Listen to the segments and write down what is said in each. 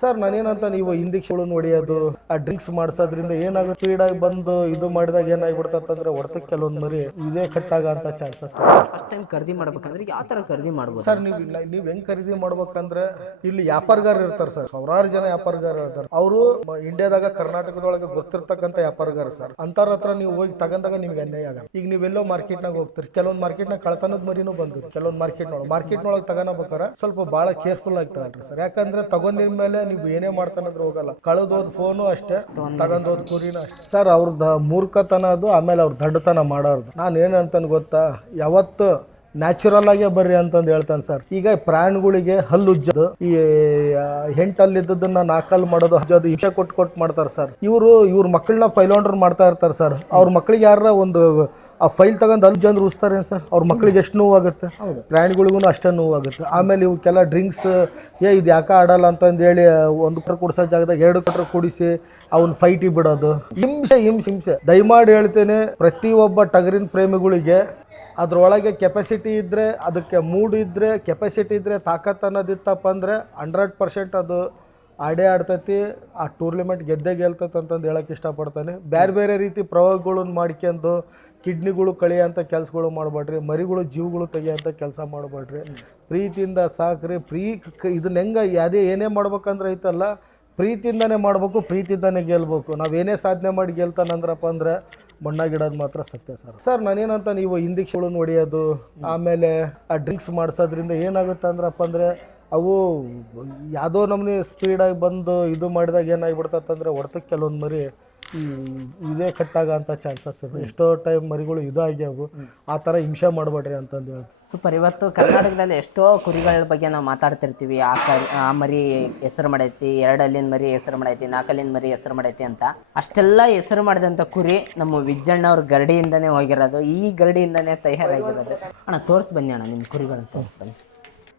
Sir ನಾನೇನಂತ ನೀವು injection ಹೊಡಿಯೋದು ಆ ಡ್ರಿಂಕ್ಸ್ ಮಾಡಿಸೋದ್ರಿಂದ ಏನಾಗುತ್ತೆ ಸ್ಪೀಡ್ ಆಗಿ ಬಂದು ಇದು ಮಾಡಿದಾಗ ಏನಾಗ್ಬಿಡ್ತಂದ್ರೆ ಹೊಡೆತಕ್ಕೆ ಕೆಲವೊಂದು ಮರಿ ಇದೇ ಕಟ್ಟಾಗ ಅಂತ ಚಾನ್ಸಸ್. ಫಸ್ಟ್ ಟೈಮ್ ಖರೀದಿ ಮಾಡ್ಬೇಕಂದ್ರೆ ಯಾವ ತರ ಖರೀದಿ ಮಾಡ್ಬೋದು ಸರ್ ನೀವು ಹೆಂಗ್ ಖರೀದಿ ಮಾಡ್ಬೇಕಂದ್ರೆ ಇಲ್ಲಿ ವ್ಯಾಪಾರಗಾರ ಇರ್ತಾರೆ ಸರ್, ಸಾವಿರಾರು ಜನ ವ್ಯಾಪಾರಗಾರ ಇರ್ತಾರೆ. ಅವರು ಇಂಡಿಯಾದಾಗ ಕರ್ನಾಟಕದೊಳಗೆ ಗೊತ್ತಿರ್ತಕ್ಕಂಥ ವ್ಯಾಪಾರಗಾರ ಸರ್. ಅಂತಾರ ಹತ್ರ ನೀವು ಹೋಗಿ ತಗೊಂಡಾಗ ನಿಮ್ಗೆ ಅನ್ಯಾಯ ಆಗಲ್ಲ. ಈಗ ನೀವೆಲ್ಲೋ ಮಾರ್ಕೆಟ್ನಾಗ ಹೋಗ್ತೀರಿ, ಕೆಲವೊಂದು ಮಾರ್ಕೆಟ್ನಾಗ ಕಳತನದ ಮರಿನೂ ಬಂದು ಕೆಲವೊಂದು ಮಾರ್ಕೆಟ್ನೊಳಗೆ ತಗೋಬೇಕಾರೆ ಸ್ವಲ್ಪ ಬಹಳ ಕೇರ್ಫುಲ್ ಆಗಿ ತಗೊಳ್ರಿ ಸರ್. ಯಾಕಂದ್ರೆ ತಗೊಂಡಿದ ಮೇಲೆ ನೀವು ಏನೇ ಮಾಡ್ತಾನಂದ್ರೆ ಹೋಗಲ್ಲ. ಕಳೆದೋದ್ ಫೋನು ಅಷ್ಟೇ, ತಗೊಂಡೋದ್ ಕುರಿನ ಅಷ್ಟೇ ಸರ್. ಅವ್ರದ್ದು ಮೂರ್ಖತನ ಅದು, ಆಮೇಲೆ ಅವ್ರ ದಡ್ಡತನ ಮಾಡೋದು. ನಾನು ಏನಂತಾನೆ ಗೊತ್ತಾ, ಯಾವತ್ತು ನ್ಯಾಚುರಲ್ ಆಗೇ ಬರ್ರಿ ಅಂತಂದು ಹೇಳ್ತಾನೆ ಸರ್. ಈಗ ಪ್ರಾಣಿಗಳಿಗೆ ಹಲ್ಲು ಉಜ್ಜೋದು, ಈ ಹೆಂಟಲ್ಲಿದ್ದದನ್ನ ನಾಕಲ್ ಮಾಡೋದು, ಹಜ್ಜೋದು, ಹಿಂಸೆ ಕೊಟ್ಟು ಮಾಡ್ತಾರೆ ಸರ್. ಇವ್ರ ಮಕ್ಕಳನ್ನ ಫೈಲೌಂಡರ್ ಮಾಡ್ತಾ ಇರ್ತಾರೆ ಸರ್. ಅವ್ರ ಮಕ್ಕಳಿಗೆ ಯಾರ ಒಂದು ಆ ಫೈಲ್ ತಗೊಂಡು ಅಲ್ಲಿ ಜನ ಉಸ್ತಾರೆ ಸರ್, ಅವ್ರ ಮಕ್ಳಿಗೆ ಎಷ್ಟು ನೋವಾಗುತ್ತೆ, ಪ್ರಾಣಿಗಳಿಗೂ ಅಷ್ಟೇ ನೋವಾಗುತ್ತೆ. ಆಮೇಲೆ ಇವಕ್ಕೆಲ್ಲ ಡ್ರಿಂಕ್ಸ್ ಇದು ಯಾಕೆ ಆಡಲ್ಲ ಅಂತಂದು ಹೇಳಿ ಒಂದು ಕಟ್ರೆ ಕುಡಿಸೋ ಜಾಗದಾಗ 2 ಕಟ್ರೆ ಕುಡಿಸಿ ಅವ್ನ ಫೈಟಿಗೆ ಬಿಡೋದು, ಹಿಂಸೆ. ದಯಮಾಡಿ ಹೇಳ್ತೇನೆ, ಪ್ರತಿಯೊಬ್ಬ ಟಗರಿನ ಪ್ರೇಮಿಗಳಿಗೆ ಅದ್ರೊಳಗೆ ಕೆಪಾಸಿಟಿ ಇದ್ದರೆ, ಅದಕ್ಕೆ ಮೂಡ್ ಇದ್ದರೆ, ಕೆಪಾಸಿಟಿ ಇದ್ದರೆ, ತಾಕತ್ ಅನ್ನೋದಿತ್ತಪ್ಪ ಅಂದರೆ 100% ಅದು ಆಡೇ ಆಡ್ತೈತಿ. ಆ ಟೂರ್ನಿಮೆಂಟ್ ಗೆದ್ದೇ ಗೆಲ್ತೈತೆ ಅಂತಂದು ಹೇಳಕ್ಕೆ ಇಷ್ಟಪಡ್ತಾನೆ. ಬೇರೆ ರೀತಿ ಪ್ರಯೋಗಗಳನ್ನ ಮಾಡ್ಕೊಂಡು ಕಿಡ್ನಿಗಳು ಕಳಿಯೋಂಥ ಕೆಲಸಗಳು ಮಾಡಬೇಡ್ರಿ, ಮರಿಗಳು ಜೀವಗಳು ತೆಗಿಯೋಂಥ ಕೆಲಸ ಮಾಡಬೇಡ್ರಿ. ಪ್ರೀತಿಯಿಂದ ಸಾಕ್ರಿ. ಇದನ್ನ ಹೆಂಗೆ ಏನೇ ಮಾಡ್ಬೇಕಂದ್ರೆ ಐತಲ್ಲ, ಪ್ರೀತಿಯಿಂದನೇ ಮಾಡಬೇಕು, ಪ್ರೀತಿಯಿಂದನೇ ಗೆಲ್ಬೇಕು. ನಾವೇನೇ ಸಾಧನೆ ಮಾಡಿ ಗೆಲ್ತಾನಂದ್ರಪ್ಪ ಅಂದರೆ ಮಣ್ಣಾಗಿಡೋದು ಮಾತ್ರ ಸತ್ಯ ಸರ್. ಸರ್ ನಾನೇನಂತ ನೀವು ಇಂಜೆಕ್ಷನ್ ಹೊಡಿಯೋದು, ಆಮೇಲೆ ಆ ಡ್ರಿಂಕ್ಸ್ ಮಾಡಿಸೋದ್ರಿಂದ ಏನಾಗುತ್ತೆ ಅಂದ್ರಪ್ಪ ಅಂದರೆ ಅವು ಯಾವುದೋ ನಮ್ಮನೆ ಸ್ಪೀಡಾಗಿ ಬಂದು ಇದು ಮಾಡಿದಾಗ ಏನಾಗಿಬಿಡ್ತಂದ್ರೆ ಹೊಡೆತಕ್ಕೆ ಕೆಲವೊಂದು ಮರಿ ಇದೇ ಕಟ್ಟಾಗ ಅಂತ ಚಾನ್ಸಸ್ ಇದೆ. ಎಷ್ಟೋ ಟೈಮ್ ಮರಿಗಳು ಇದಾಗ್ಯಾವು. ಆ ಥರ ಹಿಂಸೆ ಮಾಡಬೇಡ್ರಿ ಅಂತಂದು ಹೇಳ್ತೀವಿ. ಸೂಪರ್. ಇವತ್ತು ಕರ್ನಾಟಕದಲ್ಲಿ ಎಷ್ಟೋ ಕುರಿಗಳ ಬಗ್ಗೆ ನಾವು ಮಾತಾಡ್ತಿರ್ತೀವಿ. ಆ ಮರಿ ಹೆಸರು ಮಾಡೈತಿ, 2 ಅಲ್ಲಿನ ಮರಿ ಹೆಸರು ಮಾಡೈತಿ, 4 ಅಲ್ಲಿನ ಮರಿ ಹೆಸರು ಮಾಡೈತಿ ಅಂತ. ಅಷ್ಟೆಲ್ಲ ಹೆಸರು ಮಾಡಿದಂಥ ಕುರಿ ನಮ್ಮ ವಿಜ್ಜಣ್ಣ ಅವ್ರ ಗರಡಿಯಿಂದನೇ ಹೋಗಿರೋದು, ಈ ಗರಡಿಯಿಂದನೇ ತಯಾರಾಗಿರೋದು. ಅಣ್ಣ ತೋರಿಸಿ ಬನ್ನಿ ಅಣ್ಣ, ನಿಮ್ಮ ಕುರಿಗಳನ್ನ ತೋರಿಸಿ ಬನ್ನಿ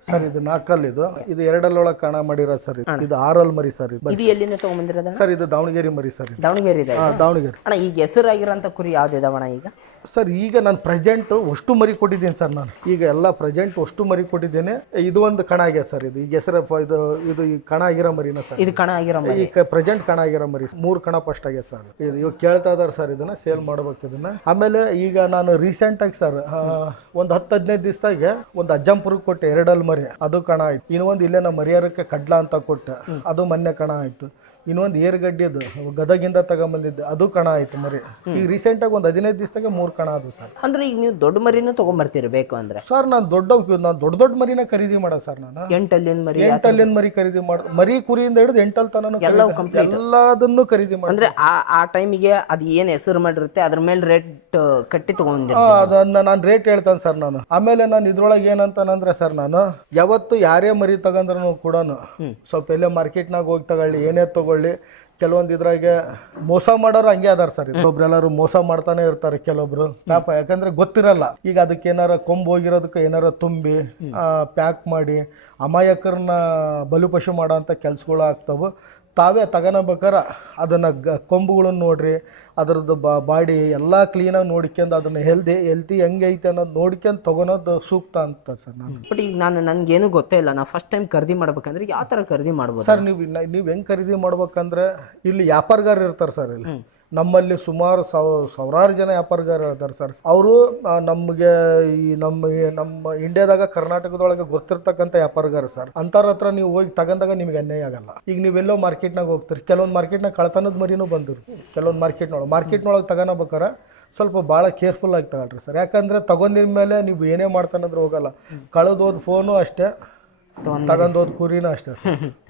ಸರ್. ಇದು 4 ಅಲ್ಲಿದು, ಇದು 2 ಅಲ್ಲೊಳಗೆ ಕಣ ಮಾಡಿರೋದು ಸರ್. ಇದು 6 ಅಲ್ಲಿ ಮರಿ ಸರ್. ಇದು ಎಲ್ಲಿಂದ ತಗೊಂಡ್ಬಂದಿರೋದ ಸರ್? ಇದು ದಾವಣಗೆರೆ ಮರಿ ಸರ್. ದಾವಣಗೆರೆ ಇದೆ. ದಾವಣಗೆರೆ. ಅಣ್ಣ ಈಗ ಹೆಸರಾಗಿರೋಂಥ ಕುರಿ ಯಾವ್ದಿದಾವಣ್ಣ ಈಗ? ಸರ್ ಈಗ ನಾನು ಪ್ರೆಸೆಂಟ್ ಅಷ್ಟು ಮರಿ ಕೊಟ್ಟಿದ್ದೀನಿ ಸರ್. ನಾನು ಈಗ ಎಲ್ಲ ಪ್ರೆಸೆಂಟ್ ಅಷ್ಟು ಮರಿ ಕೊಟ್ಟಿದ್ದೇನೆ. ಇದು ಒಂದು ಕಣ ಆಗ್ಯದ ಸರ್. ಇದು ಈಗ ಹೆಸರು ಇದು ಈ ಕಣ ಆಗಿರೋ ಮರಿನ ಸರ್. ಇದು ಕಣ ಆಗಿರೋ ಮರಿ, ಈಗ ಪ್ರೆಸೆಂಟ್ ಕಣ ಆಗಿರೋ ಮರಿ. 3 ಕಣ ಫಸ್ಟ್ ಆಗ್ಯದ ಸರ್. ಇದು ಇವಾಗ ಕೇಳ್ತಾ ಇದಾರೆ ಸರ್, ಇದನ್ನ ಸೇಲ್ ಮಾಡ್ಬೇಕು ಇದನ್ನ. ಆಮೇಲೆ ಈಗ ನಾನು ರೀಸೆಂಟ್ ಆಗಿ ಸರ್ ಒಂದು 10-15 ದಿವಸದಾಗೆ ಒಂದು ಅಜ್ಜಂಪುರಕ್ಕೆ ಕೊಟ್ಟೆ 2 ಅಲ್ಲಿ ಮರಿ, ಅದು ಕಣ ಆಯ್ತು. ಇನ್ನೊಂದು ಇಲ್ಲೇ ನಮ್ಮ ಮರಿಯರಕ್ಕೆ ಕಡ್ಲ ಅಂತ ಕೊಟ್ಟೆ, ಅದು ಮೊನ್ನೆ ಕಣ ಆಯ್ತು. ಇನ್ನೊಂದು ಏರ್ಗಡ್ಡಿದ್ದು ಗದಗಿಂದ ತಗೊಂಬಂದಿದ್ದು, ಅದು ಕಣ ಆಯ್ತು ಮರಿ. ಈಗ ರೀಸೆಂಟ್ ಆಗಿ ಒಂದು 15 ದಿವಸದಾಗೆ 3 ಕಣ ಅದು ಸರ್. ಅಂದ್ರೆ ಈಗ ನೀವು ದೊಡ್ಡ ಮರಿನೂ ತಗೊಂಡ್ಬರ್ತೀರಿ ಬೇಕು ಅಂದ್ರೆ? ಸರ್ ನಾನು ದೊಡ್ಡ ಮರಿನ ಖರೀದಿ ಮಾಡೋದು ಸರ್. ನಾನು 8 ಅಲ್ಲಿನ ಮರಿ, 8 ಅಲ್ಲಿನ ಮರಿ ಖರೀದಿ ಮಾಡೋದು. ಮರಿ ಕುರಿಯಿಂದ ಹಿಡಿದು 8 ಅಲ್ಲಿ ತನಕ ಎಲ್ಲದನ್ನು ಖರೀದಿ ಮಾಡಿ. ಅಂದ್ರೆ ಆ ಟೈಮಿಗೆ ಅದು ಏನ್ ಹೆಸರು ಮಾಡಿರುತ್ತೆ ಅದ್ರ ಮೇಲೆ ರೇಟ್ ಕಟ್ಟಿ ತಗೊಂಡಿದ್ದೆ. ಅದನ್ನ ನಾನು ರೇಟ್ ಹೇಳ್ತಾನೆ ಸರ್ ನಾನು. ಆಮೇಲೆ ನಾನು ಇದ್ರೊಳಗೆ ಏನಂತಾನಂದ್ರೆ ಸರ್, ನಾನು ಯಾವತ್ತು ಯಾರೇ ಮರಿ ತಗೊಂಡ್ರು ಕೂಡ ಸ್ವಲ್ಪ ಎಲ್ಲೇ ಮಾರ್ಕೆಟ್ನಾಗ ಹೋಗಿ ತಗೊಳ್ಳಿ, ಏನೇ ತಗೊಳ್ಳಿ, ಕೆಲವೊಂದು ಇದ್ರಾಗೆ ಮೋಸ ಮಾಡೋರು ಹಂಗೆ ಅದಾರ ಸರ್. ಒಬ್ರೆಲ್ಲರೂ ಮೋಸ ಮಾಡ್ತಾನೆ ಇರ್ತಾರೆ ಕೆಲವೊಬ್ರು ಪಾಪ. ಯಾಕಂದ್ರೆ ಗೊತ್ತಿರಲ್ಲ. ಈಗ ಅದಕ್ಕೆ ಏನಾರ ಕೊಂಬು ಹೋಗಿರೋದಕ್ಕೆ ಏನಾರ ತುಂಬಿ ಪ್ಯಾಕ್ ಮಾಡಿ ಅಮಾಯಕರನ್ನ ಬಲಿಪಶು ಮಾಡೋ ಅಂಥ ಕೆಲ್ಸಗಳು ಆಗ್ತಾವೆ. ತಾವೇ ತಗೋಬೇಕಾರೆ ಅದನ್ನು ಕೊಂಬುಗಳನ್ನು ನೋಡ್ರಿ, ಅದರದ್ದು ಬಾಡಿ ಎಲ್ಲ ಕ್ಲೀನಾಗಿ ನೋಡ್ಕೊಂಡು ಅದನ್ನು ಹೆಲ್ತಿ ಹೆಂಗೈತೆ ಅನ್ನೋದು ನೋಡ್ಕೊಂಡು ತೊಗೊಳೋದು ಸೂಕ್ತ ಅಂತ ಸರ್. ನಾನು ಬಟ್ ಈಗ ನನಗೇನು ಗೊತ್ತೇ ಇಲ್ಲ, ನಾವು ಫಸ್ಟ್ ಟೈಮ್ ಖರೀದಿ ಮಾಡ್ಬೇಕಂದ್ರೆ ಯಾವ ಥರ ಖರೀದಿ ಮಾಡ್ಬೋದು ಸರ್? ನೀವು ಹೆಂಗೆ ಖರೀದಿ ಮಾಡ್ಬೇಕಂದ್ರೆ ಇಲ್ಲಿ ವ್ಯಾಪಾರಗಾರ ಇರ್ತಾರೆ ಸರ್. ಇಲ್ಲಿ ನಮ್ಮಲ್ಲಿ ಸುಮಾರು ಸಾವಿರಾರು ಜನ ವ್ಯಾಪಾರಗಾರ ಇರ್ತಾರೆ ಸರ್. ಅವರು ನಮಗೆ ಈ ನಮ್ಮ ಇಂಡಿಯಾದಾಗ ಕರ್ನಾಟಕದೊಳಗೆ ಗೊತ್ತಿರ್ತಕ್ಕಂಥ ವ್ಯಾಪಾರಗಾರ ಸರ್. ಅಂತಾರ ಹತ್ರ ನೀವು ಹೋಗಿ ತಗೊಂಡಾಗ ನಿಮ್ಗೆ ಅನ್ಯಾಯ ಆಗಲ್ಲ. ಈಗ ನೀವೆಲ್ಲೋ ಮಾರ್ಕೆಟ್ನಾಗ ಹೋಗ್ತೀರಿ, ಕೆಲವೊಂದು ಮಾರ್ಕೆಟ್ನಾಗ ಕಳತನದ ಮರಿನೂ ಬಂದಿರು. ಕೆಲವೊಂದು ಮಾರ್ಕೆಟ್ನೊಳಗೆ ತಗೋಬೇಕಾರೆ ಸ್ವಲ್ಪ ಭಾಳ ಕೇರ್ಫುಲ್ ಆಗಿ ತಗೊಳ್ರಿ ಸರ್. ಯಾಕಂದರೆ ತಗೊಂಡಿದ ಮೇಲೆ ನೀವು ಏನೇ ಮಾಡ್ತಾನಂದ್ರೆ ಹೋಗಲ್ಲ. ಕಳೆದೋದ್ ಫೋನು ಅಷ್ಟೇ, ತಗೊಂಡೋದ್ ಕುರಿನೂ ಅಷ್ಟೇ.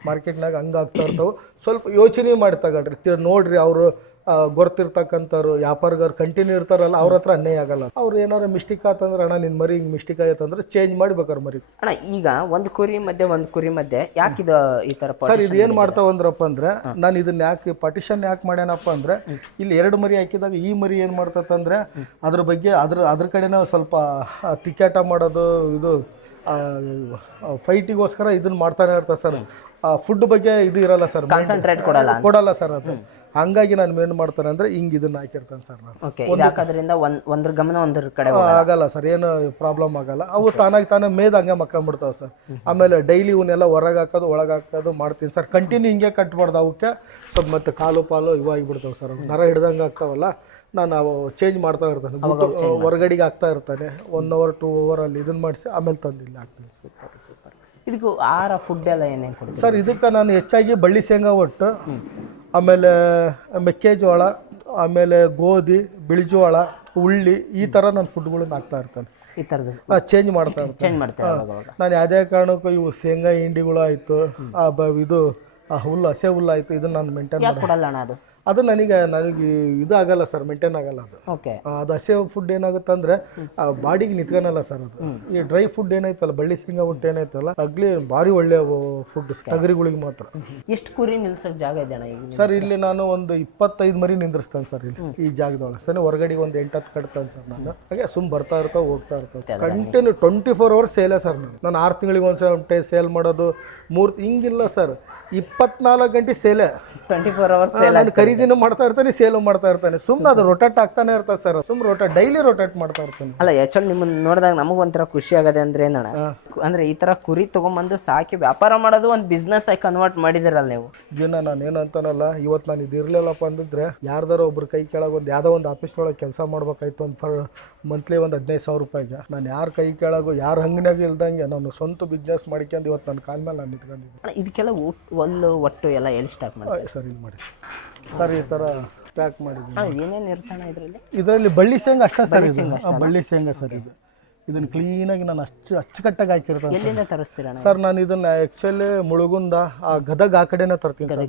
ಮಾರ್ಕೆಟ್ನಾಗ ಹಂಗಾಗ್ತಾ ಇರ್ತಾವೆ. ಸ್ವಲ್ಪ ಯೋಚನೆ ಮಾಡಿ ತಗೊಳ್ರಿ, ನೋಡ್ರಿ. ಅವರು ಗೊತ್ತಿರ್ತಕ್ಕಂಥವ್ರು ವ್ಯಾಪಾರಗಾರು ಕಂಟಿನ್ಯೂ ಇರ್ತಾರಲ್ಲ, ಅವ್ರ ಹತ್ರ ಅನ್ಯಾಯ ಆಗಲ್ಲ. ಅವ್ರು ಏನಾರು ಮಿಸ್ಟೇಕ್ ಆತಂದ್ರೆ, ಅಣ್ಣ ನಿನ್ನ ಮರಿ ಹಿಂಗೆ ಮಿಸ್ಟೇಕ್ ಆಯ್ತಂದ್ರೆ ಚೇಂಜ್ ಮಾಡ್ಬೇಕಾರೆ ಮರಿ. ಅಣ್ಣ ಈಗ ಒಂದು ಕುರಿ ಮಧ್ಯೆ ಯಾಕೆ ಈ ಥರ ಸರ್ ಇದು ಏನು ಮಾಡ್ತಾವಂದ್ರಪ್ಪ ಅಂದ್ರೆ, ನಾನು ಇದನ್ನ ಯಾಕೆ ಪಾರ್ಟಿಷನ್ ಯಾಕೆ ಮಾಡ್ಯಾನಪ್ಪ ಅಂದ್ರೆ, ಇಲ್ಲಿ 2 ಮರಿ ಹಾಕಿದಾಗ ಈ ಮರಿ ಏನು ಮಾಡ್ತಂದ್ರೆ ಅದ್ರ ಬಗ್ಗೆ ಅದ್ರ ಕಡೆನೇ ಸ್ವಲ್ಪ ತಿಕ್ಕಾಟ ಮಾಡೋದು, ಇದು ಫೈಟಿಗೋಸ್ಕರ ಇದನ್ನ ಮಾಡ್ತಾನೆ ಇರ್ತಾರೆ ಸರ್. ಫುಡ್ ಬಗ್ಗೆ ಇದು ಇರಲ್ಲ ಸರ್, ಕಾನ್ಸಂಟ್ರೇಟ್ ಕೊಡಲ್ಲ ಸರ್. ಅದು ಹಂಗಾಗಿ ನಾನು ಏನು ಮಾಡ್ತಾನೆ ಅಂದ್ರೆ ಹಿಂಗೆ ಇದನ್ನ ಹಾಕಿರ್ತಾನೆ ಸರ್ ನಾನು. ಓಕೆ, ಇದು ಹಾಕೋದ್ರಿಂದ ಒಂದ್ರ ಗಮನ ಒಂದ್ರ ಕಡೆ ಆಗಲ್ಲ ಸರ್, ಏನು ಪ್ರಾಬ್ಲಮ್ ಆಗಲ್ಲ. ಅವು ತಾನೇ ಮೇದ್ ಹಂಗೆ ಮಕ್ಕೊಂಡ್ಬಿಡ್ತಾವೆ ಸರ್. ಆಮೇಲೆ ಡೈಲಿ ಇವನ್ನೆಲ್ಲ ಹೊರಗೆ ಹಾಕೋದು ಒಳಗೆ ಹಾಕೋದು ಮಾಡ್ತೀನಿ ಸರ್. ಕಂಟಿನ್ಯೂ ಹಿಂಗೆ ಕಟ್ಬಾರ್ದು, ಅವಕ್ಕೆ ಸ್ವಲ್ಪ ಮತ್ತೆ ಕಾಲು ಪಾಲು ಇವಾಗಿಬಿಡ್ತಾವೆ ಸರ್. ನರ ಹಿಡ್ದಂಗೆ ಆಗ್ತಾವಲ್ಲ, ನಾನು ಅವು ಚೇಂಜ್ ಮಾಡ್ತಾ ಇರ್ತಾನೆ, ಹೊರಗಡೆಗೆ ಹಾಕ್ತಾ ಇರ್ತಾನೆ. 1 hour 2 hour ಅಲ್ಲಿ ಇದನ್ನ ಮಾಡಿಸಿ ಆಮೇಲೆ ತಂದು ಇಲ್ಲಿ ಹಾಕ್ತೀನಿ. Super super. ಇದಕ್ಕೂ ಆಹಾರ ಫುಡ್ ಎಲ್ಲ ಏನೇನು ಕೊಡ್ತೀವಿ ಸರ್? ಇದಕ್ಕೆ ನಾನು ಹೆಚ್ಚಾಗಿ ಬಳ್ಳಿ ಶೇಂಗಾ ಒಟ್ಟು, ಆಮೇಲೆ ಮೆಕ್ಕೆಜೋಳ, ಆಮೇಲೆ ಗೋಧಿ, ಬಿಳಿಜೋಳ, ಉಳ್ಳಿ, ಈ ಥರ ನಾನು ಫುಡ್ಗಳನ್ನ ಹಾಕ್ತಾ ಇರ್ತಾನೆ. ಈ ಥರದ್ದು ಚೇಂಜ್ ಮಾಡ್ತಾ ಇರ್ತಾನೆ. ಚೇಂಜ್ ಮಾಡ್ತೇವೆ ಅವಾಗ. ನಾನು ಯಾವುದೇ ಕಾರಣಕ್ಕೂ ಇವು ಶೇಂಗಾ ಹಿಂಡಿಗಳು ಆಯಿತು, ಇದು ಹುಲ್ಲು, ಹಸೆ ಹುಲ್ಲು ಆಯಿತು, ಇದನ್ನ ನಾನು ಮೇಂಟೈನ್ ಯಾಕೆ ಕೊಡಲ್ಲ ಅಣ್ಣ ಅದು? ಅದು ನನಗೆ ಇದು ಆಗಲ್ಲ ಸರ್, ಮೇಂಟೈನ್ ಆಗಲ್ಲ ಅದು. ಓಕೆ, ಅದು ಹಸೆ ಫುಡ್ ಏನಾಗುತ್ತೆ ಅಂದ್ರೆ ಬಾಡಿಗೆ ನಿಂತ್ಕೊಳಲ್ಲ ಸರ್ ಅದು. ಈ ಡ್ರೈ ಫುಡ್ ಏನೈತಲ್ಲ, ಬಳ್ಳಿ ಶೇಂಗಾ ಒಟ್ಟು ಏನೈತಲ್ಲ, ಅಗ್ಲಿ ಭಾರಿ ಒಳ್ಳೆ ಫುಡ್ ಟಗರಿಗಳಿಗೆ ಮಾತ್ರ. ಎಷ್ಟು ಕುರಿ ನಿಲ್ಸೋಕೆ ಜಾಗ ಇದೆ ಅಣ್ಣ ಈಗ? ಸರ್ ಇಲ್ಲಿ ನಾನು ಒಂದು 25 ಮರಿ ನಿಂದ್ರಿಸ್ತೇನೆ ಸರ್ ಇಲ್ಲಿ ಈ ಜಾಗದೊಳಗೆ. ಸರಿ, ಹೊರಗಡೆ ಒಂದು 8-10 ಕಟ್ತಾನೆ ಸರ್ ನಾನು. ಹಾಗೆ ಸುಮ್ ಬರ್ತಾ ಇರ್ತಾವ ಹೋಗ್ತಾ ಇರ್ತಾವೆ. ಕಂಟಿನ್ಯೂ 24 hours ಸೇಲೇ ಸರ್. ನಾನು 6 ತಿಂಗಳಿಗೆ ಒಂದ್ಸಲ ಸೇಲ್ ಮಾಡೋದು, 3 ಹಿಂಗಿಲ್ಲ ಸರ್, 24 ಗಂಟೆ ಸೇಲೆ. 24 hours ನಾನು ಖರೀದಿನೂ ಮಾಡ್ತಾ ಇರ್ತಾನೆ, ಸೇಲು ಮಾಡ್ತಾ ಇರ್ತಾನೆ. ಸುಮ್ಮನೆ ಅದು ರೊಟೇಟ್ ಆಗ್ತಾನೆ ಇರ್ತದೆ ಸರ್. ಡೈಲಿ ರೊಟೇಟ್ ಮಾಡ್ತಾ ಇರ್ತಾನೆ. ಅಲ್ಲ, ಆಕ್ಚುಲಿ ನಿಮ್ಮನ್ನ ನೋಡಿದಾಗ ನಮಗ್ ಒಂಥರ ಖುಷಿ ಆಗದೆ ಅಂದ್ರೆ ಏನಣ್ಣ, ಅಂದ್ರೆ ಈ ತರ ಕುರಿ ತಗೊಂಬಂದು ಸಾಕಿ ವ್ಯಾಪಾರ ಮಾಡೋದು ಒಂದು ಬಿಸ್ನೆಸ್ ಆಗಿ ಕನ್ವರ್ಟ್ ಮಾಡಿದಿರಲ್ಲ ನೀವು. ಇದನ್ನ ನಾನು ಏನಂತಾನಲ್ಲ, ಇವತ್ತು ನಾನು ಇದಿರ್ಲಿಲ್ಲಪ್ಪ ಅಂದಿದ್ರೆ ಯಾರ್ದಾರ ಒಬ್ರು ಕೈ ಕೆಳಗೆ ಒಂದು ಯಾವುದೋ ಒಂದು ಆಫೀಸ್ ಒಳಗೆ ಕೆಲಸ ಮಾಡ್ಬೇಕಾಯ್ತು ಒಂದು ಮಂತ್ಲಿ ಒಂದು 15,000 ರೂಪಾಯಿಗೆ, ನಾನು ಯಾರ ಕೈ ಕೆಳಗು ಯಾರ ಹಂಗನಾಗ ಇಲ್ದಂಗೆ ನಾನು ಸ್ವಂತ ಬಿಸ್ನೆಸ್ ಮಾಡ್ಕೊಂಡು ಇವತ್ತು ನನ್ನ ಕಾಲ ಮೇಲೆ ನಾನು ನಿಂತ್ಕೊಂಡಿದ್ದೀನಿ. ಇದಕ್ಕೆಲ್ಲ ಒಟ್ಟು ಎಲ್ಲ ಎಲ್ಲಿ ಸ್ಟಾರ್ಟ್ ಮಾಡಿ ಸರ್ ಇದು ಮಾಡಿ ಸರ್, ಈ ಥರ ಪ್ಯಾಕ್ ಮಾಡಿದ್ದೀನಿ. ಏನೇನು ಇರ್ತಾನೆ ಇದರಲ್ಲಿ ಬಳ್ಳಿ ಶೇಂಗಾ ಅಷ್ಟೇ ಸರ್. ಬಳ್ಳಿ ಶೇಂಗಾ ಸರ್. ಇದನ್ನು ಕ್ಲೀನಾಗಿ ನಾನು ಅಚ್ಚುಕಟ್ಟಾಗಿ ಹಾಕಿರ್ತಾನೆ. ಎಲ್ಲಿಂದ ತರಿಸ್ತೀರ ಸರ್? ನಾನು ಇದನ್ನ ಆ್ಯಕ್ಚುಲಿ ಮುಳುಗುಂದ, ಗದಗ ಆ ಕಡೆನೇ ತರ್ತೀನಿ ಸರ್.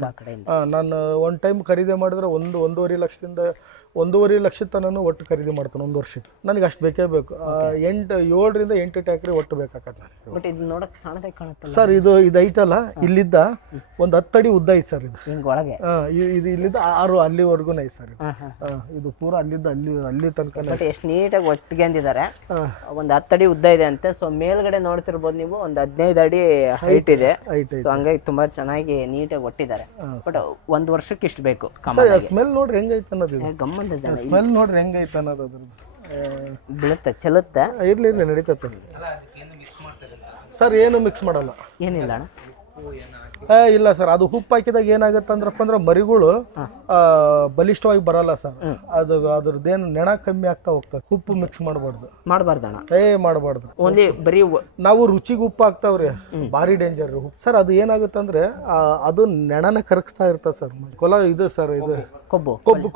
ನಾನು ಒಂದು ಟೈಮ್ ಖರೀದಿ ಮಾಡಿದ್ರೆ 1.5 ಲಕ್ಷದ ತನಕ ಒಟ್ಟು ಖರೀದಿ ಮಾಡ್ತಾನೆ ಒಂದು ವರ್ಷಕ್ಕೆ. ನನಗೆ ಅಷ್ಟು ಬೇಕೇ ಬೇಕು. 7ರಿಂದ 8 ಟ್ಯಾಕ್ರಿ ಒಟ್ಟು ಬೇಕಾಗತ್ತೆ ನನಗೆ. ಬಟ್ ಇದು ನೋಡಕ್ಕೆ ಸಣ್ಣದಾಗಿ ಕಾಣುತ್ತಲ್ಲ ಸರ್. ಇದು ಐತಲ್ಲ, ಇಲ್ಲಿದ್ದ ಒಂದು 10 ಅಡಿ ಉದ್ದ ಐತೆ ಸರ್. ಇದು ಒಳಗೆ ಇದು ಇಲ್ಲಿದ್ದ 6 ಅಲ್ಲಿವರೆಗೂ ಐತೆ ಸರ್. ಇದು ಪೂರ ಅಲ್ಲಿದ್ದ ಅಲ್ಲಿ ತನಕ ಎಷ್ಟು ನೀಟಾಗಿ ಒಟ್ಟಿಗೆಂದಿದ್ದಾರೆ. ಒಂದು 10 ಅಡಿ ಉದ್ದ ಇದೆ ಅಂತೆ. ಸೊ ಮೇಲ್ಗಡೆ ನೋಡ್ತಿರ್ಬೋದು ನೀವು, ಒಂದು 15 ಅಡಿ ಹೈಟ್ ಇದೆ. ಸೊ ಹಂಗಾಗಿ ತುಂಬಾ ಚೆನ್ನಾಗಿ ನೀಟಾಗಿ ಒಟ್ಟಿದ್ದಾರೆ. ಬಟ್ 1 ವರ್ಷಕ್ಕೆ ಇಷ್ಟು ಬೇಕು. ಸ್ಮೆಲ್ ನೋಡ್ರಿ ಹೆಂಗೈತೆ ಅನ್ನೋದು. ಸ್ಮೆಲ್ ನೋಡ್ರಿ ಹೆಂಗೈತೆ ಅನ್ನೋದು. ಅದ್ರದ್ದು ಬೀಳುತ್ತೆ, ಚೆಲ್ಲುತ್ತೆ. ಇರ್ಲಿ ನಡೀತತ್ತೆ ಸರ್. ಏನು ಮಿಕ್ಸ್ ಮಾಡಲ್ಲ, ಏನಿಲ್ಲ ಅಣ್ಣ. ಇಲ್ಲ ಸರ್. ಅದು ಉಪ್ಪು ಹಾಕಿದಾಗ ಏನಾಗುತ್ತೆ ಅಂದ್ರಪ್ಪ ಅಂದ್ರೆ ಮರಿಗಳು ಬಲಿಷ್ಠವಾಗಿ ಬರಲ್ಲ ಸರ್. ಅದ್ರದ್ದೇನು ನೆಣ ಕಮ್ಮಿ ಆಗ್ತಾ ಹೋಗ್ತದೆ. ಉಪ್ಪು ಮಿಕ್ಸ್ ಮಾಡಬಾರ್ದು. ಮಾಡಬಾರ್ದಣ್ಣ, ಮಾಡಬಾರ್ದು. ಓನ್ಲಿ ಬರೀ ನಾವು ರುಚಿಗೆ ಉಪ್ಪು ಹಾಕ್ತಾವ್ರಿ, ಭಾರಿ ಡೇಂಜರ್ ಸರ್. ಅದು ಏನಾಗುತ್ತೆ ಅಂದ್ರೆ ಅದು ನೆಣನ ಕರಗಿಸ್ತಾ ಇರ್ತದೆ ಸರ್. ಇದು ಸರ್, ಇದು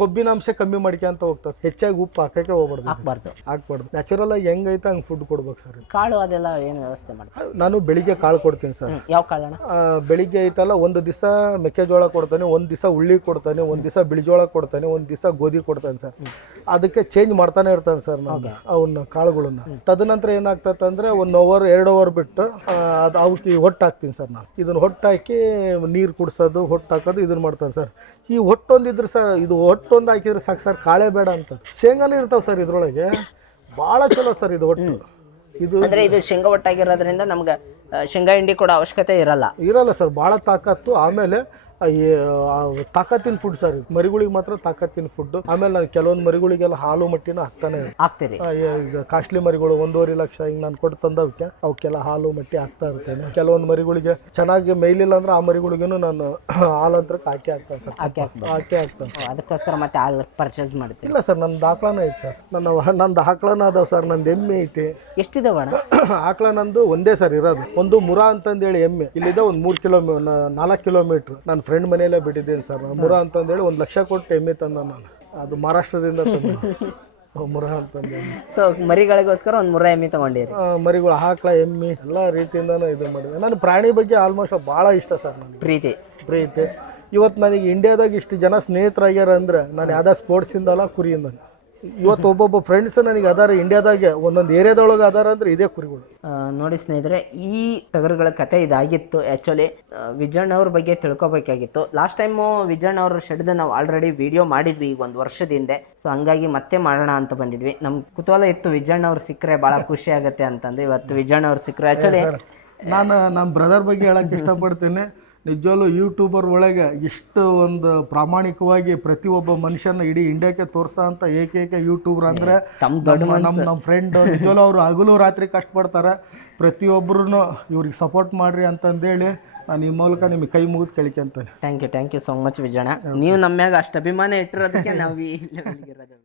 ಕೊಬ್ಬಿನ ಅಂಶ ಕಮ್ಮಿ ಮಾಡ್ಕೊಂತ ಹೋಗ್ತದೆ. ಹೆಚ್ಚಾಗಿ ಉಪ್ಪು ಹಾಕಕ್ಕೆ ಹಾಕ್ಬಾರ್ದು. ನ್ಯಾಚುರಲ್ ಆಗಿ ಹೆಂಗೈತೆ ಹಂಗೆ ಫುಡ್ ಕೊಡ್ಬೇಕು ಸರ್. ಕಾಳು ಅದೆಲ್ಲ ಏನು ವ್ಯವಸ್ಥೆ ಮಾಡಿ? ನಾನು ಬೆಳಿಗ್ಗೆ ಕಾಳು ಕೊಡ್ತೀನಿ ಸರ್. ಯಾವ ಕಾಳಣ್ಣ? ಬೆಳಿಗ್ಗೆ ಐತಲ್ಲ, ಒಂದು ದಿವಸ ಮೆಕ್ಕೆಜೋಳ ಕೊಡ್ತಾನೆ, ಒಂದು ದಿವಸ ಉಳ್ಳಿ ಕೊಡ್ತಾನೆ, ಒಂದು ದಿವಸ ಬಿಳಿಜೋಳ ಕೊಡ್ತಾನೆ, ಒಂದು ದಿವಸ ಗೋಧಿ ಕೊಡ್ತಾನೆ ಸರ್. ಅದಕ್ಕೆ ಚೇಂಜ್ ಮಾಡ್ತಾನೆ ಇರ್ತಾನೆ ಸರ್ ನಾನು ಅವನ್ನ ಕಾಳುಗಳನ್ನ. ತದನಂತರ ಏನಾಗ್ತದೆ ಅಂದ್ರೆ 1 hour 2 hour ಬಿಟ್ಟು ಅದು ಅವಕ್ಕೆ ಹೊಟ್ಟು ಹಾಕ್ತೀನಿ ಸರ್. ನಾನು ಇದನ್ನ ಹೊಟ್ಟು ಹಾಕಿ ನೀರು ಕುಡಿಸೋದು, ಹೊಟ್ಟು ಹಾಕೋದು ಇದನ್ನ ಮಾಡ್ತಾನೆ ಸರ್. ಈ ಹೊಟ್ಟೊಂದಿದ್ರೆ ಸರ್, ಇದು ಹೊಟ್ಟೊಂದು ಹಾಕಿದ್ರೆ ಸಾಕು ಸರ್, ಕಾಳೆ ಬೇಡ ಅಂತ. ಶೇಂಗಾನೇ ಇರ್ತಾವೆ ಸರ್ ಇದ್ರೊಳಗೆ, ಭಾಳ ಚಲೋ ಸರ್ ಇದು ಹೊಟ್ಟು. ಇದು ಶೇಂಗಾ ಒಟ್ಟಾಗಿರೋದ್ರಿಂದ ನಮ್ಗೆ ಶೇಂಗಾ ಹಿಂಡಿ ಕೊಡೋ ಅವಶ್ಯಕತೆ ಇರಲ್ಲ ಸರ್. ಭಾಳ ತಾಕತ್ತು. ಆಮೇಲೆ ತಾಕತ್ತಿನ ಫುಡ್ ಸರ್ ಇದು. ಮರಿಗಳಿಗೆ ಮಾತ್ರ ತಾಕತ್ತಿನ ಫುಡ್. ಆಮೇಲೆ ನಾನು ಕೆಲವೊಂದು ಮರಿಗಳಿಗೆಲ್ಲ ಹಾಲು ಮಟ್ಟಿನ ಹಾಕ್ತೇನೆ. ಈಗ ಕಾಸ್ಟ್ಲಿ ಮರಿಗಳು 1.5 ಲಕ್ಷ ಹಿಂಗೆ ನಾನು ಕೊಟ್ಟು ತಂದವಕ್ಕೆ ಅವಕ್ಕೆಲ್ಲ ಹಾಲು ಮಟ್ಟಿ ಹಾಕ್ತಾ ಇರ್ತೇನೆ. ಕೆಲವೊಂದು ಮರಿಗಳಿಗೆ ಚೆನ್ನಾಗಿ ಮೇಯ್ಲಿಲ್ಲ ಅಂದ್ರೆ ಆ ಮರಿಗಳಿಗೂ ನಾನು ಹಾಲಂತ್ರಕ್ಕೆ ಹಾಕಿ ಹಾಕ್ತೇನೆ ಸರ್. ಹಾಕಿ ಹಾಕ್ತೇನೆ. ಅದಕ್ಕೋಸ್ಕರ ಮತ್ತೆ ಹಾಲು ಪರ್ಚೇಸ್ ಮಾಡ್ತೀನಿ. ಇಲ್ಲ ಸರ್, ನನ್ನ ದಾಖಲಾನ ಐತೆ ಸರ್. ನಂದು ಆಕಳನ ಅದಾವ ಸರ್. ನಂದು ಎಮ್ಮೆ ಐತಿ. ಎಷ್ಟಿದಾವ ಆಕಳ? ನಂದು ಒಂದೇ ಸರ್ ಇರೋದು. ಒಂದು ಮುರಾ ಅಂತಂದೇಳಿ ಎಮ್ಮೆ. ಇಲ್ಲಿದ್ದ ಒಂದು 4 ಕಿಲೋಮೀಟರ್ ನಾನು ಫ್ರೆಂಡ್ ಮನೆಯಲ್ಲೇ ಬಿಟ್ಟಿದ್ದೀನಿ ಸರ್. ಮುರಾ ಅಂತಂದೇಳಿ 1 ಲಕ್ಷ ಕೊಟ್ಟು ಎಮ್ಮೆ ತಂದ ನಾನು. ಅದು ಮಹಾರಾಷ್ಟ್ರದಿಂದ ತಂದ ಮುರಾ ಅಂತಂದೇಳಿ. ಸೊ ಮರಿಗಳಿಗೋಸ್ಕರ ಒಂದು ಮುರಾ ಎಮ್ಮೆ ತಗೊಂಡಿರಿ? ಮರಿಗಳು, ಆಕಳ, ಎಮ್ಮೆ ಎಲ್ಲ ರೀತಿಯಿಂದನೂ ಇದು ಮಾಡಿದೆ. ನಾನು ಪ್ರಾಣಿ ಬಗ್ಗೆ ಆಲ್ಮೋಸ್ಟ್ ಭಾಳ ಇಷ್ಟ ಸರ್. ನನಗೆ ಪ್ರೀತಿ. ಇವತ್ತು ನನಗೆ ಇಂಡಿಯಾದಾಗ ಇಷ್ಟು ಜನ ಸ್ನೇಹಿತರಾಗ್ಯಾರ ಅಂದ್ರೆ ನಾನು ಯಾವ್ದೋ ಸ್ಪೋರ್ಟ್ಸಿಂದಲ್ಲ, ಕುರಿಯಿಂದ. ಇವತ್ತು ಒಬ್ಬೊಬ್ಬ ಫ್ರೆಂಡ್ಸ್ ನನಗೆ ಅದಾರ ಇಂಡಿಯಾದಾಗೆ, ಒಂದೊಂದು ಏರಿಯಾದೊಳಗೆ ಅದಾರ ಅಂದ್ರೆ ಇದೇ ಕುರಿಗಳು. ನೋಡಿ ಸ್ನೇಹಿತರೆ, ಈ ಟಗರುಗಳ ಕತೆ ಇದಾಗಿತ್ತು. ಆ್ಯಕ್ಚುಲಿ ವಿಜಯಣ್ಣ ಅವ್ರ ಬಗ್ಗೆ ತಿಳ್ಕೊಬೇಕಾಗಿತ್ತು. ಲಾಸ್ಟ್ ಟೈಮು ವಿಜಯಣ್ಣ ಅವ್ರ ಶೆಡ್ದು ನಾವು ಆಲ್ರೆಡಿ ವಿಡಿಯೋ ಮಾಡಿದ್ವಿ ಈಗ 1 ವರ್ಷದ ಹಿಂದೆ. ಸೊ ಹಂಗಾಗಿ ಮತ್ತೆ ಮಾಡೋಣ ಅಂತ ಬಂದಿದ್ವಿ. ನಮ್ಗೆ ಕುತೂಹಲ ಇತ್ತು ವಿಜಯಣ್ಣ ಅವ್ರು ಸಿಕ್ಕರೆ ಭಾಳ ಖುಷಿ ಆಗುತ್ತೆ ಅಂತಂದು. ಇವತ್ತು ವಿಜಯಣ್ಣ ಅವ್ರು ಸಿಕ್ಕರೆ. ಆ್ಯಕ್ಚುಲಿ ನಾನು ನಮ್ಮ ಬ್ರದರ್ ಬಗ್ಗೆ ಹೇಳಕ್ಕೆ ಇಷ್ಟಪಡ್ತೀನಿ. ನಿಜವಾಗ್ಲೂ ಯೂಟ್ಯೂಬರ್ ಒಳಗೆ ಇಷ್ಟು ಒಂದು ಪ್ರಾಮಾಣಿಕವಾಗಿ ಪ್ರತಿಯೊಬ್ಬ ಮನುಷ್ಯನ ಇಡೀ ಇಂಡಿಯಾಕ್ಕೆ ತೋರ್ಸೋ ಅಂತ ಏಕೈಕ ಯೂಟ್ಯೂಬರ್ ಅಂದ್ರೆ ನಮ್ಮ ಫ್ರೆಂಡ್ ನಿಜವಾಗ್ಲೂ ಅವರು ಹಗಲು ರಾತ್ರಿ ಕಷ್ಟಪಡ್ತಾರೆ. ಪ್ರತಿಯೊಬ್ಬರೂ ಇವ್ರಿಗೆ ಸಪೋರ್ಟ್ ಮಾಡ್ರಿ ಅಂತಂದೇಳಿ ನಾನು ಈ ಮೂಲಕ ನಿಮಗೆ ಕೈ ಮುಗಿದು ಕೇಳ್ಕೊಂತಾನೆ. ಥ್ಯಾಂಕ್ ಯು ಸೋ ಮಚ್ ವಿಜಯಣ್ಣ. ನೀವು ನಮ್ಮ ಮ್ಯಾಗ ಅಷ್ಟು ಅಭಿಮಾನ ಇಟ್ಟಿರೋದಕ್ಕೆ ನಾವು ಈ ಲೆವೆಲ್ಗೆ ಇರೋದು.